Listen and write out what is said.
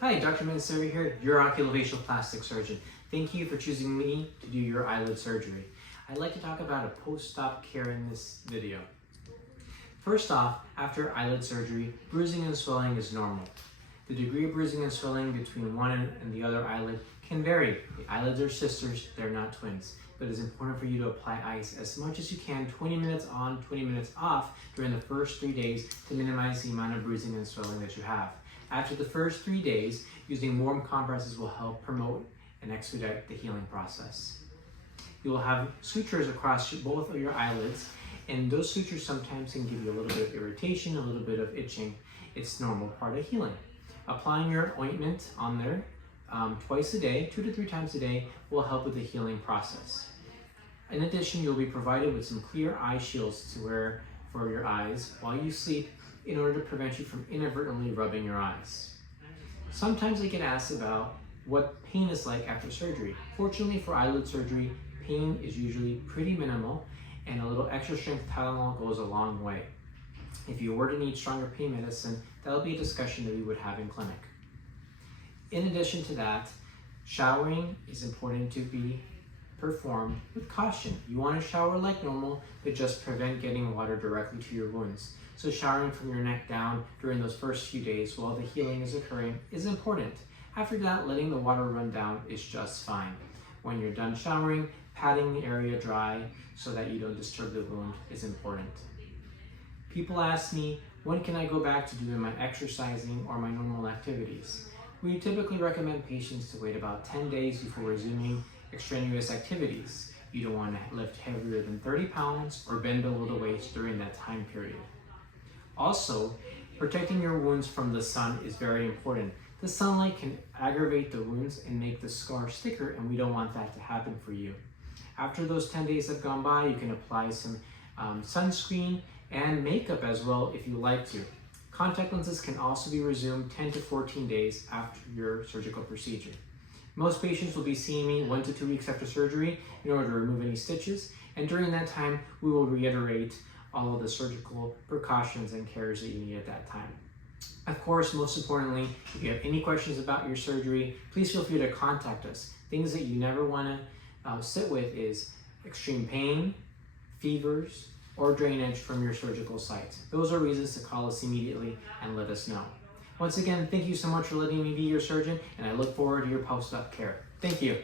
Hi, Dr. Mancera here, your oculofacial plastic surgeon. Thank you for choosing me to do your eyelid surgery. I'd like to talk about a post-op care in this video. First off, after eyelid surgery, bruising and swelling is normal. The degree of bruising and swelling between one and the other eyelid can vary. The eyelids are sisters, they're not twins. But it's important for you to apply ice as much as you can, 20 minutes on, 20 minutes off during the first 3 days to minimize the amount of bruising and swelling that you have. After the first 3 days, using warm compresses will help promote and expedite the healing process. You will have sutures across both of your eyelids, and those sutures sometimes can give you a little bit of irritation, a little bit of itching. It's normal part of healing. Applying your ointment on there twice a day, 2 to 3 times a day, will help with the healing process. In addition, you'll be provided with some clear eye shields to wear for your eyes while you sleep in order to prevent you from inadvertently rubbing your eyes. Sometimes I get asked about what pain is like after surgery. Fortunately for eyelid surgery, pain is usually pretty minimal, and a little extra strength Tylenol goes a long way. If you were to need stronger pain medicine, that'll be a discussion that we would have in clinic. In addition to that, showering is important to be performed with caution. You want to shower like normal, but just prevent getting water directly to your wounds. So showering from your neck down during those first few days while the healing is occurring is important. After that, letting the water run down is just fine. When you're done showering, patting the area dry so that you don't disturb the wound is important. People ask me, when can I go back to doing my exercising or my normal activities? We typically recommend patients to wait about 10 days before resuming extraneous activities. You don't want to lift heavier than 30 pounds or bend below the waist during that time period. Also, protecting your wounds from the sun is very important. The sunlight can aggravate the wounds and make the scar thicker, and we don't want that to happen for you. After those 10 days have gone by, you can apply some sunscreen and makeup as well if you like to. Contact lenses can also be resumed 10 to 14 days after your surgical procedure. Most patients will be seeing me 1 to 2 weeks after surgery in order to remove any stitches, and during that time, we will reiterate all of the surgical precautions and cares that you need at that time. Of course, most importantly, if you have any questions about your surgery, please feel free to contact us. Things that you never want to sit with is extreme pain, fevers, or drainage from your surgical site. Those are reasons to call us immediately and let us know. Once again, thank you so much for letting me be your surgeon, and I look forward to your post-op care. Thank you.